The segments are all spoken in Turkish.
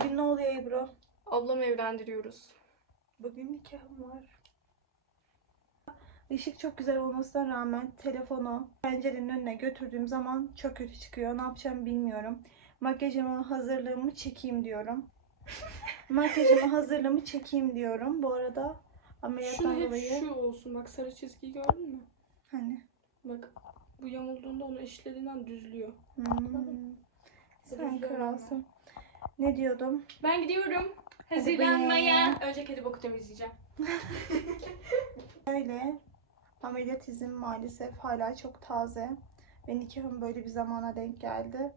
Bugün ne oluyor Ebru? Ablamı evlendiriyoruz. Bugün nikahım var. Işık çok güzel olmasına rağmen telefonu pencerenin önüne götürdüğüm zaman çok kötü çıkıyor. Ne yapacağımı bilmiyorum. Makyajımı, hazırlığımı çekeyim diyorum. Makyajımı, hazırlığımı çekeyim diyorum. Bu arada ameliyattan Şunu hep dolayı şu olsun. Bak sarı çizgiyi gördün mü? hani Bak bu yamulduğunda onu eşlediğinden düzlüyor. hmm, sen Düzlüyor kralsın. Ne diyordum? Ben gidiyorum. Hazırlanmaya. Önce kedi boku temizleyeceğim. Böyle ameliyat izim maalesef hala çok taze ve nikahım böyle bir zamana denk geldi.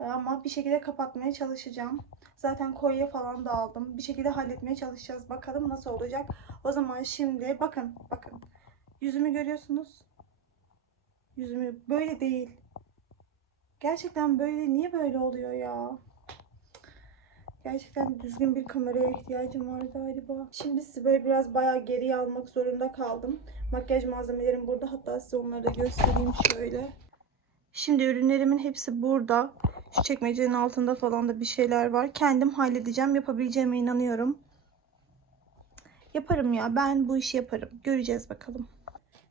Ee, Ama bir şekilde kapatmaya çalışacağım. Zaten kolye falan da aldım. Bir şekilde halletmeye çalışacağız. Bakalım nasıl olacak. O zaman şimdi bakın bakın. Yüzümü görüyorsunuz. Yüzümü böyle değil. Gerçekten böyle niye böyle oluyor ya? Gerçekten düzgün bir kameraya ihtiyacım var galiba. Şimdi sizi böyle biraz bayağı geriye almak zorunda kaldım. Makyaj malzemelerim burada. Hatta size onları da göstereyim şöyle. Şimdi ürünlerimin hepsi burada. Şu çekmecenin altında falan da bir şeyler var. Kendim halledeceğim. Yapabileceğime inanıyorum. Yaparım ya. Ben bu işi yaparım. Göreceğiz bakalım.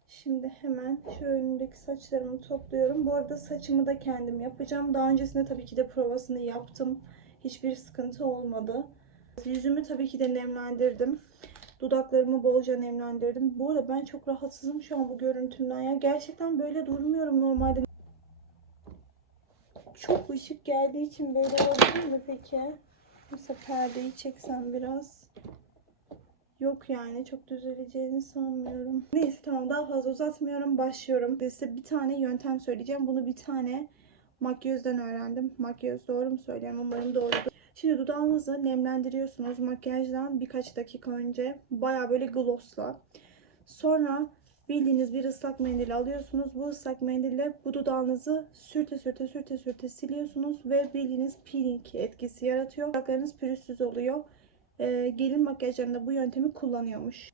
Şimdi hemen şu önündeki saçlarımı topluyorum. Bu arada saçımı da kendim yapacağım. Daha öncesinde tabii ki de provasını yaptım. Hiçbir sıkıntı olmadı. Yüzümü tabii ki de nemlendirdim. Dudaklarımı bolca nemlendirdim. Bu arada ben çok rahatsızım şu an bu görüntümden ya. Gerçekten böyle durmuyorum normalde. Çok ışık geldiği için böyle olabilir mi peki? Mesela perdeyi çeksem biraz. Yok yani çok düzeleceğini sanmıyorum. Neyse tamam daha fazla uzatmıyorum. Başlıyorum. Size bir tane yöntem söyleyeceğim. Bunu bir tane makyözden öğrendim. Makyöz doğru mu söylüyorum? Umarım doğrudur. Şimdi dudağınızı nemlendiriyorsunuz makyajdan birkaç dakika önce. Baya böyle glossla. Sonra bildiğiniz bir ıslak mendil alıyorsunuz. Bu ıslak mendille bu dudağınızı sürte sürte sürte sürte siliyorsunuz ve bildiğiniz peeling etkisi yaratıyor. Dudaklarınız pürüzsüz oluyor. Ee, gelin makyajlarında bu yöntemi kullanıyormuş.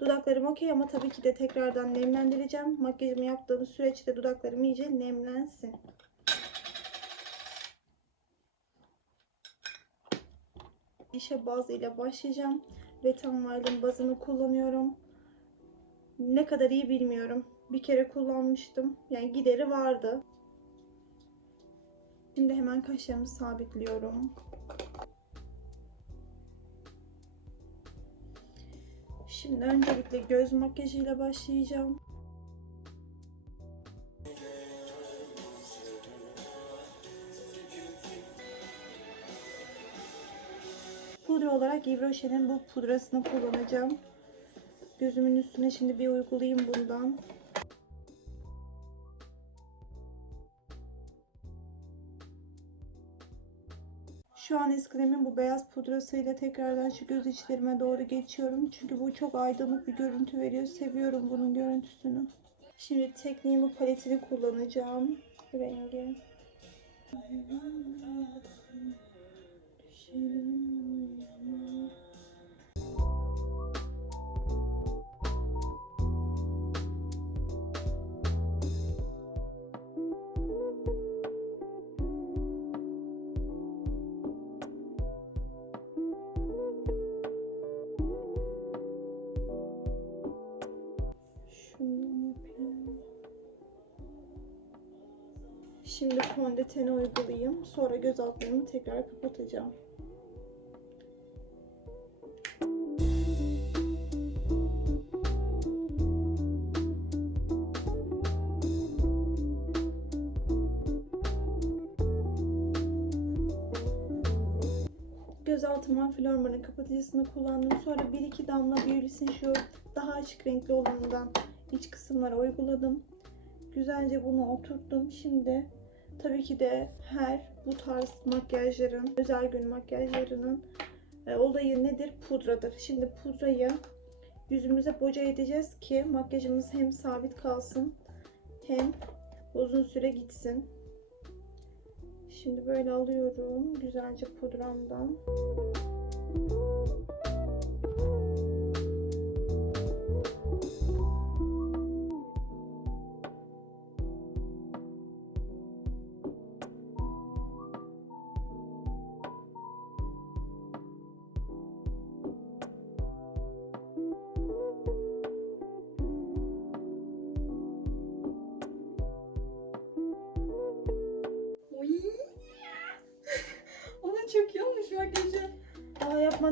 Dudaklarım okey ama tabii ki de tekrardan nemlendireceğim. Makyajımı yaptığım süreçte dudaklarım iyice nemlensin. İşe baz ile başlayacağım. Vetan Wild'ın bazını kullanıyorum. Ne kadar iyi bilmiyorum. Bir kere kullanmıştım. Yani gideri vardı. Şimdi hemen kaşlarımı sabitliyorum. Şimdi öncelikle göz makyajıyla başlayacağım. Pudra olarak Yves Rocher'in bu pudrasını kullanacağım. Gözümün üstüne şimdi bir uygulayayım bundan. Şu an Esklem'in bu beyaz pudrasıyla tekrardan şu göz içlerime doğru geçiyorum. Çünkü bu çok aydınlık bir görüntü veriyor. Seviyorum bunun görüntüsünü. Şimdi tekniğimi paletini kullanacağım. Rengi. Şunu Şimdi fondöteni uygulayayım. Sonra göz altlarımı tekrar kapatacağım. Göz altıma Flormar'ın kapatıcısını kullandım. Sonra 1-2 damla Biolis'in şu daha açık renkli olanından iç kısımlara uyguladım. Güzelce bunu oturttum. Şimdi tabii ki de her bu tarz makyajların, özel gün makyajlarının e, olayı nedir? Pudradır. Şimdi pudrayı yüzümüze boca edeceğiz ki makyajımız hem sabit kalsın hem uzun süre gitsin. Şimdi böyle alıyorum güzelce pudramdan. şu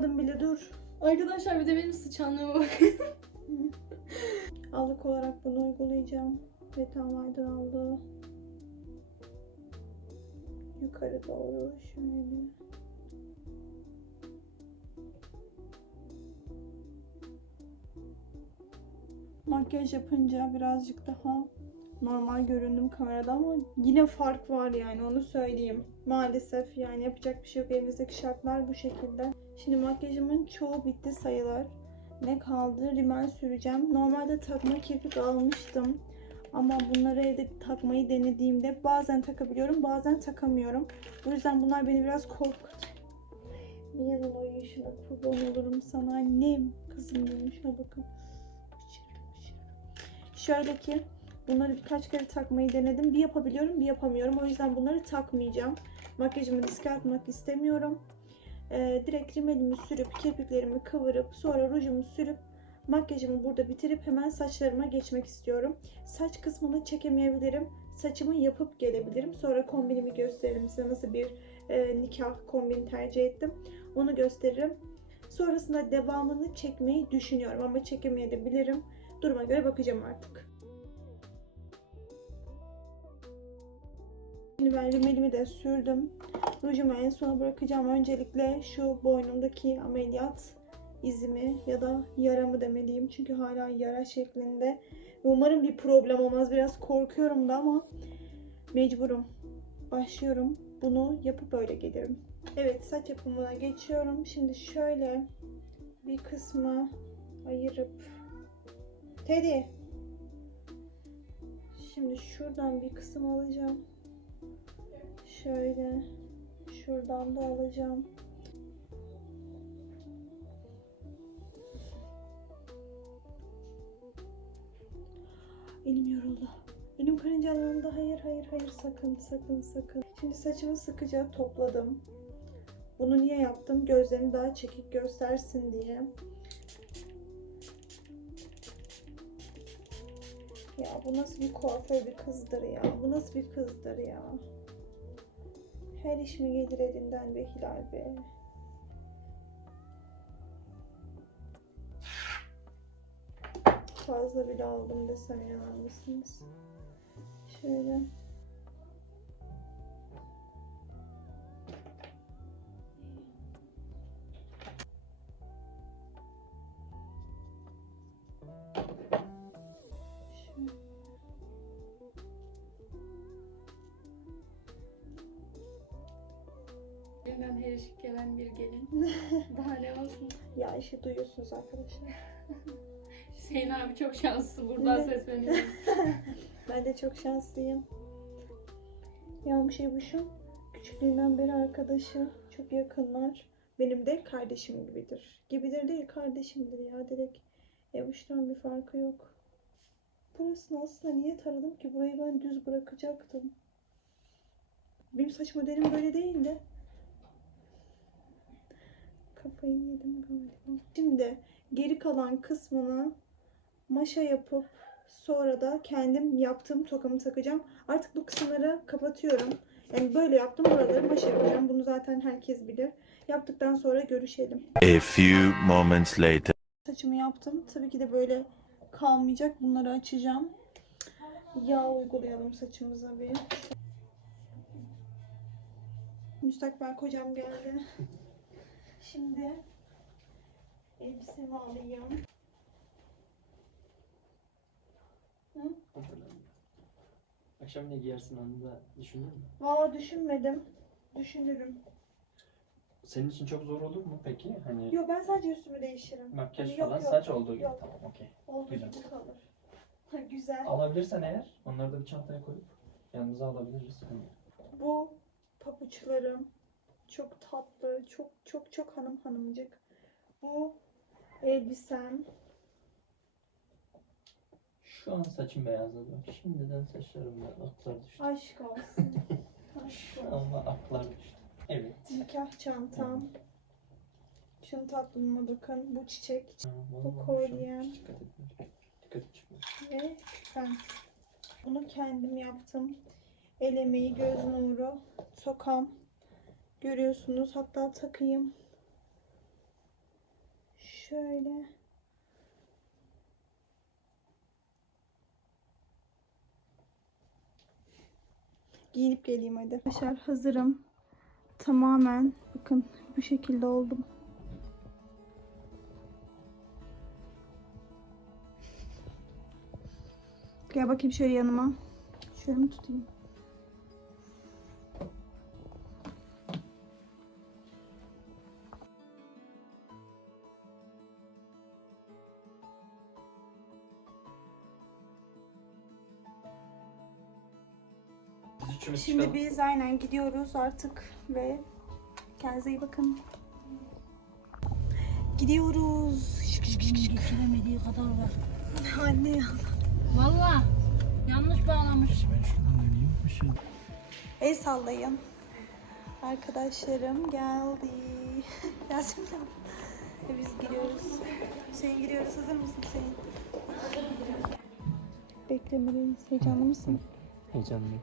Daha yapmadım bile dur. Arkadaşlar bir de benim sıçanlığıma bak. Allık olarak bunu uygulayacağım. Tam aldı. Yukarı doğru şöyle. Makyaj yapınca birazcık daha normal göründüm kamerada ama yine fark var yani onu söyleyeyim. Maalesef yani yapacak bir şey yok. Elimizdeki şartlar bu şekilde. Şimdi makyajımın çoğu bitti sayılır. Ne kaldı? Rimel süreceğim. Normalde takma kirpik almıştım. Ama bunları evde takmayı denediğimde bazen takabiliyorum, bazen takamıyorum. O yüzden bunlar beni biraz korkutuyor. Mia'nın o yaşına kurban olurum sana annem. Kızım benim şuna bakın. Şöyle ki bunları birkaç kere takmayı denedim. Bir yapabiliyorum, bir yapamıyorum. O yüzden bunları takmayacağım. Makyajımı riske atmak istemiyorum. Ee, direkt rimelimi sürüp, kirpiklerimi kıvırıp, sonra rujumu sürüp, makyajımı burada bitirip hemen saçlarıma geçmek istiyorum. Saç kısmını çekemeyebilirim. Saçımı yapıp gelebilirim. Sonra kombinimi gösteririm size nasıl bir e, nikah kombini tercih ettim. Onu gösteririm. Sonrasında devamını çekmeyi düşünüyorum ama çekemeyebilirim. Duruma göre bakacağım artık. Şimdi ben rimelimi de sürdüm. Rujumu en sona bırakacağım. Öncelikle şu boynumdaki ameliyat izimi ya da yaramı demeliyim. Çünkü hala yara şeklinde. Umarım bir problem olmaz. Biraz korkuyorum da ama mecburum. Başlıyorum. Bunu yapıp öyle gelirim. Evet saç yapımına geçiyorum. Şimdi şöyle bir kısmı ayırıp Teddy Şimdi şuradan bir kısım alacağım. Şöyle şuradan da alacağım. Elim yoruldu. Elim karıncalandı. Hayır hayır hayır sakın sakın sakın. Şimdi saçımı sıkıca topladım. Bunu niye yaptım? Gözlerini daha çekik göstersin diye. Ya bu nasıl bir kuaför bir kızdır ya. Bu nasıl bir kızdır ya. Her iş mi gelir elinden be Hilal be. Fazla bile aldım desem inanır mısınız? Şöyle. Elinden her ışık gelen bir gelin. Daha ne olsun. Ya işi duyuyorsunuz arkadaşlar. Hüseyin abi çok şanslı buradan sesleniyorum. Ben de çok şanslıyım. Yağmış Ebuş'um küçüklüğünden beri arkadaşı. Çok yakınlar. Benim de kardeşim gibidir. Gibidir değil kardeşimdir ya direkt. Ebuş'tan bir farkı yok. Burasını aslında niye taradım ki? Burayı ben düz bırakacaktım. Benim saç modelim böyle değil de. Kafayı yedim galiba. Şimdi geri kalan kısmını maşa yapıp sonra da kendim yaptığım tokamı takacağım. Artık bu kısımları kapatıyorum. Yani böyle yaptım buraları maşa yapacağım. Bunu zaten herkes bilir. Yaptıktan sonra görüşelim. A few moments later. Saçımı yaptım. Tabii ki de böyle kalmayacak. Bunları açacağım. Yağ uygulayalım saçımıza bir. Müstakbel kocam geldi. Şimdi elbisemi alayım. Hatırladım. Akşam ne giyersin onu da düşündün mü? Valla düşünmedim. Düşünürüm. Senin için çok zor olur mu peki? Hani Yok ben sadece üstümü değiştiririm. makyaj Hani yok, falan yok, saç olduğu gibi. yok. Tamam okey. Olduğu Güzel. gibi kalır. Güzel. Alabilirsen eğer onları da bir çantaya koyup yanımıza alabiliriz. Hani Bu papuçlarım çok tatlı, çok çok çok hanım hanımcık. Bu elbisem. Şu an saçım beyazladı. Şimdiden saçlarımda aklar düştü. Aşk olsun. Aşk olsun. Ama aklar düştü. Evet. Nikah çantam. Şunun tatlılığına bakın. Bu çiçek Ha, Bu kolyem. Dikkat etmiyorum. Dikkat ve küpem. Bunu kendim yaptım. El emeği, göz nuru, tokam Görüyorsunuz. Hatta takayım. Şöyle. Giyinip geleyim hadi. Arkadaşlar hazırım. Tamamen bakın bu şekilde oldum. Gel bakayım şöyle yanıma. Şöyle mi tutayım? Şimdi biz aynen gidiyoruz artık ve kendinize iyi bakın. Gidiyoruz. Şık şık şık şık. Geçiremediği kadar var. Anne ya. Valla yanlış bağlamış. El sallayın. Arkadaşlarım geldi. Yasemin Hanım. Ve biz gidiyoruz. Hüseyin gidiyoruz. Hazır mısın Hüseyin? Beklemedeyiz. Heyecanlı mısın? Heyecanlıyım.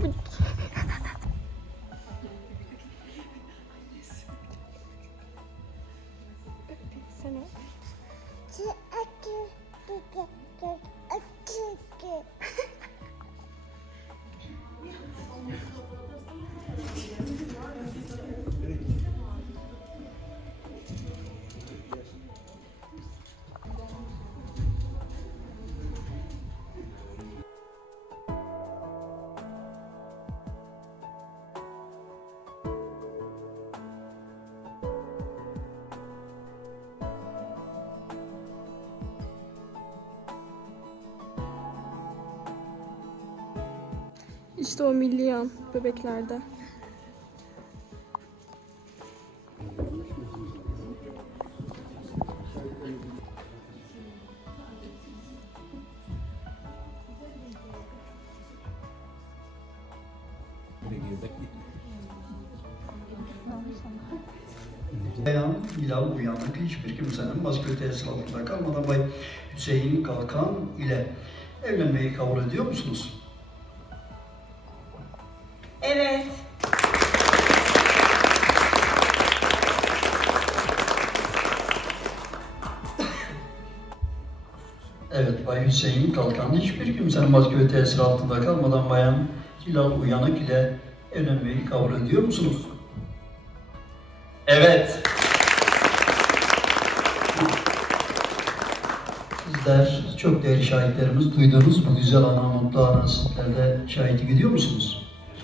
Seni. İşte o milli yan bebeklerde. Beyan, Hilal uyanık hiçbir kimsenin baskı ötesi altında kalmadan Bay Hüseyin Kalkan ile evlenmeyi kabul ediyor musunuz? Evet. Evet, Bay Hüseyin Kalkan hiçbir kimsenin baskı ve tesiri altında kalmadan Bayan Hilal Uyanık ile evlenmeyi kabul ediyor musunuz? Evet. Sizler çok değerli şahitlerimiz duydunuz bu güzel ana mutlu ana sizler de şahitlik ediyor musunuz?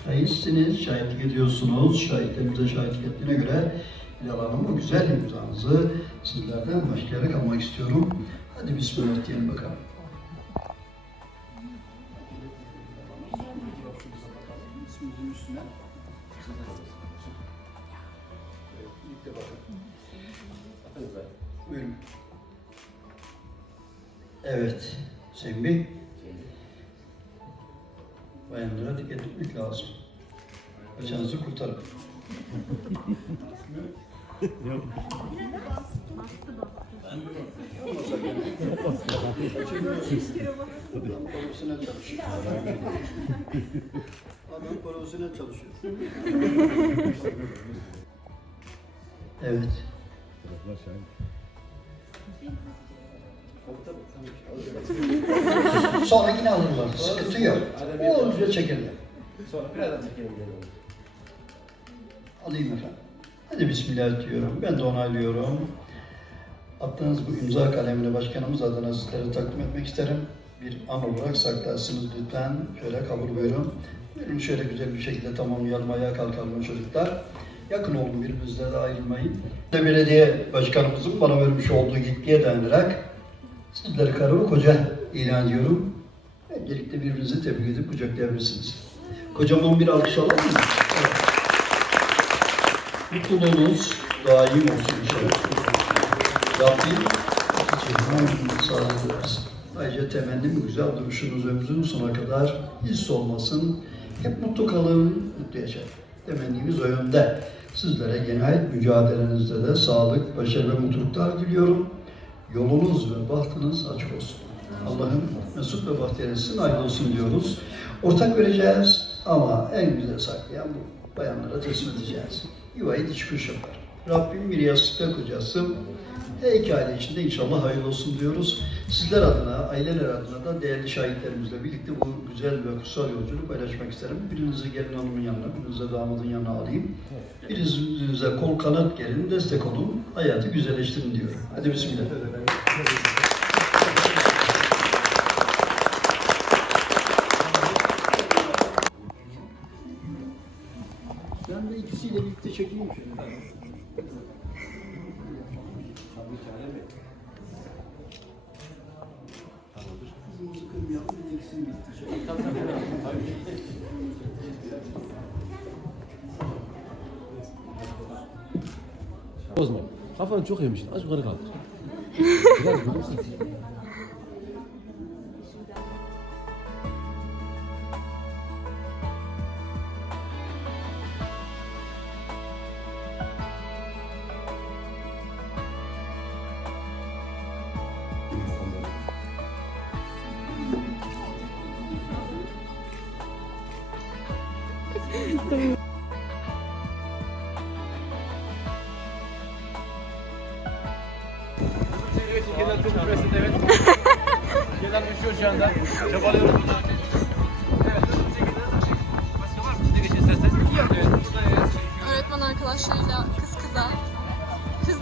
Şahitsiniz, şahitlik ediyorsunuz. Şahitlerimize şahitlik ettiğine göre Hilal Hanım bu güzel imzanızı sizlerden başlayarak almak istiyorum. Hadi bismillah diyelim bakalım. İsmimizin üstüne. Birlikte. Evet. Bey. Bayanlara dikkat etmek lazım. Paçanızı kurtarın. Çalışıyor. Adam profesyonel çalışıyor. Evet. Sonra yine alırlar. Sıkıntı yok. O önce çekerler. Sonra birazdan çekelim. Alayım efendim. Hadi bismillah diyorum. Ben de onaylıyorum. Attığınız bu imza kalemini başkanımız adına sizlere takdim etmek isterim. Bir an olarak saklarsınız lütfen. Şöyle kabul buyurun. Buyurun şöyle güzel bir şekilde tamamlayalım. Ayağa kalkalım çocuklar. Yakın olun birbirinizle de ayrılmayın. Belediye başkanımızın bana vermiş olduğu yetkiye dayanarak sizleri karı koca ilan ediyorum. Hep birlikte birbirinizi tebrik edip kucaklayabilirsiniz. Kocaman bir alkış alalım mı? Evet. Mutluluğunuz daim olsun inşallah. Rabbim cihan sağlık versin. Ayrıca temennim güzel duruşunuz ömrünüzün sonuna kadar hiç olmasın. Hep mutlu kalın, mutlu yaşayın. Temennimiz o yönde. Sizlere genel mücadelenizde de sağlık, başarı ve mutluluklar diliyorum. Yolunuz ve bahtınız açık olsun. Allah'ın mesut ve bahtiyar etsin, olsun diyoruz. Ortak vereceğiz ama en güzel saklayan bu. Bayanlara teslim edeceğiz. Yuvayı diş yapar. Rabbim bir yastıkta kocası. Her iki aile içinde inşallah hayırlı olsun diyoruz. Sizler adına, aileler adına da değerli şahitlerimizle birlikte bu güzel ve kutsal yolculuğu paylaşmak isterim. Birinizi gelin hanımın yanına, birinizi damadın yanına alayım. Birinize kol kanat gelin, destek olun, hayatı güzelleştirin diyorum. Hadi bismillah. Bozma. Kafanı çok yemişsin. Az yukarı kaldır. Biraz gülümse.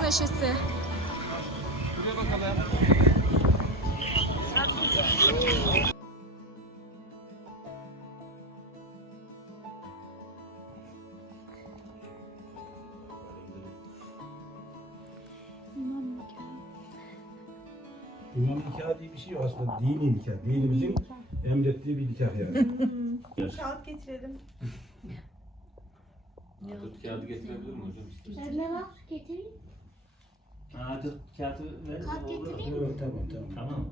Neşesi. Buraya bakalım. İmam nikahı diye bir şey yok aslında. Dini nikah. Dinimizin emrettiği bir nikah yani. Kağıt getirelim. Tut kağıdı getirebilir mi hocam? Ne var? Getireyim. Ha, tut kağıdı ver. Kağıt getireyim. Evet, tamam tamam. Tamam mı?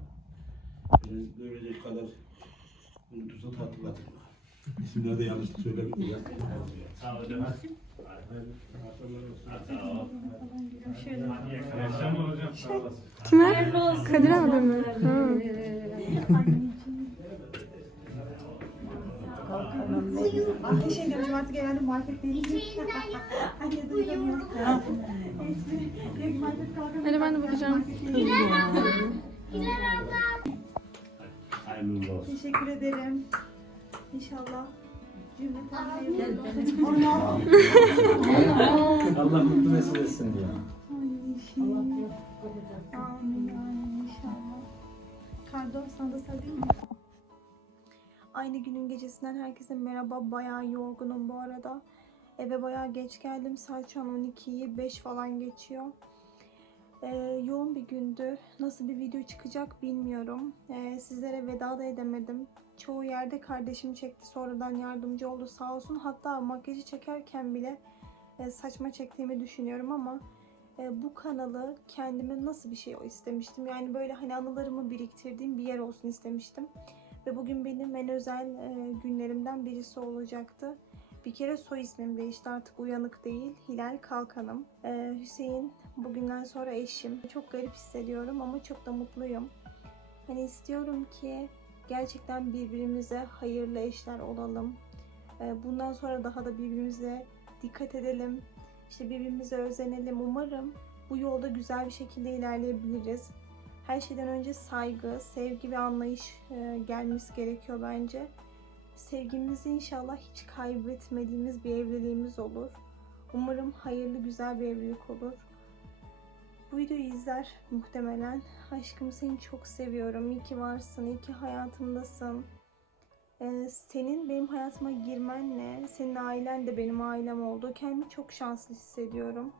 Biraz dövecek kadar unutursa hatırlatır. İsimleri de yanlış söyledim ya. Sağ ol hocam. Kime? Kadir abi mi? Ah şey demişim artık herhalde marketteyiz. Herkes uyuyor. Hadi ben de bakacağım. Hayırlı olsun. Teşekkür ederim. İnşallah. Allah mutlu mesut etsin diye. Amin. Amin inşallah. Kardo sana da sarayım mı? Aynı günün gecesinden herkese merhaba. Bayağı yorgunum bu arada. Eve bayağı geç geldim. Saat şu an 12'yi 5 falan geçiyor. Ee, yoğun bir gündü. Nasıl bir video çıkacak bilmiyorum. Ee, sizlere veda da edemedim. Çoğu yerde kardeşim çekti. Sonradan yardımcı oldu sağ olsun. Hatta makyajı çekerken bile e, saçma çektiğimi düşünüyorum ama e, bu kanalı kendime nasıl bir şey istemiştim. Yani böyle hani anılarımı biriktirdiğim bir yer olsun istemiştim. Ve bugün benim en özel e, günlerimden birisi olacaktı. Bir kere soy ismim değişti artık uyanık değil. Hilal Kalkanım. E, Hüseyin bugünden sonra eşim. Çok garip hissediyorum ama çok da mutluyum. Hani istiyorum ki gerçekten birbirimize hayırlı eşler olalım. E, bundan sonra daha da birbirimize dikkat edelim. İşte birbirimize özenelim. Umarım bu yolda güzel bir şekilde ilerleyebiliriz. Her şeyden önce saygı, sevgi ve anlayış e, gelmesi gerekiyor bence. Sevgimizi inşallah hiç kaybetmediğimiz bir evliliğimiz olur. Umarım hayırlı güzel bir evlilik olur. Bu videoyu izler muhtemelen. Aşkım seni çok seviyorum. İyi ki varsın, iyi ki hayatımdasın. Ee, senin benim hayatıma girmenle, senin ailen de benim ailem oldu. Kendimi çok şanslı hissediyorum.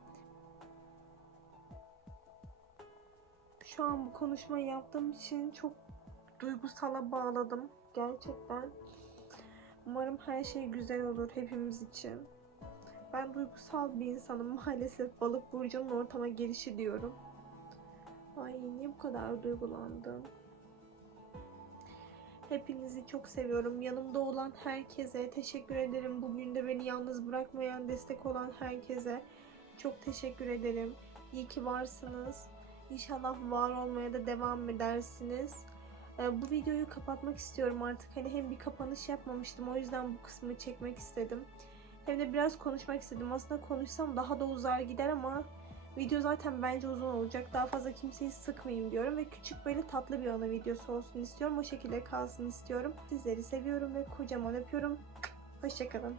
Şu an bu konuşmayı yaptığım için çok duygusala bağladım. Gerçekten. Umarım her şey güzel olur hepimiz için. Ben duygusal bir insanım maalesef. Balık burcunun ortama girişi diyorum. Ay niye bu kadar duygulandım? Hepinizi çok seviyorum. Yanımda olan herkese teşekkür ederim. Bugün de beni yalnız bırakmayan, destek olan herkese çok teşekkür ederim. İyi ki varsınız. İnşallah var olmaya da devam edersiniz. Ee, bu videoyu kapatmak istiyorum artık. Hani hem bir kapanış yapmamıştım. O yüzden bu kısmı çekmek istedim. Hem de biraz konuşmak istedim. Aslında konuşsam daha da uzar gider ama video zaten bence uzun olacak. Daha fazla kimseyi sıkmayayım diyorum ve küçük böyle tatlı bir ana videosu olsun istiyorum. O şekilde kalsın istiyorum. Sizleri seviyorum ve kocaman öpüyorum. Hoşçakalın.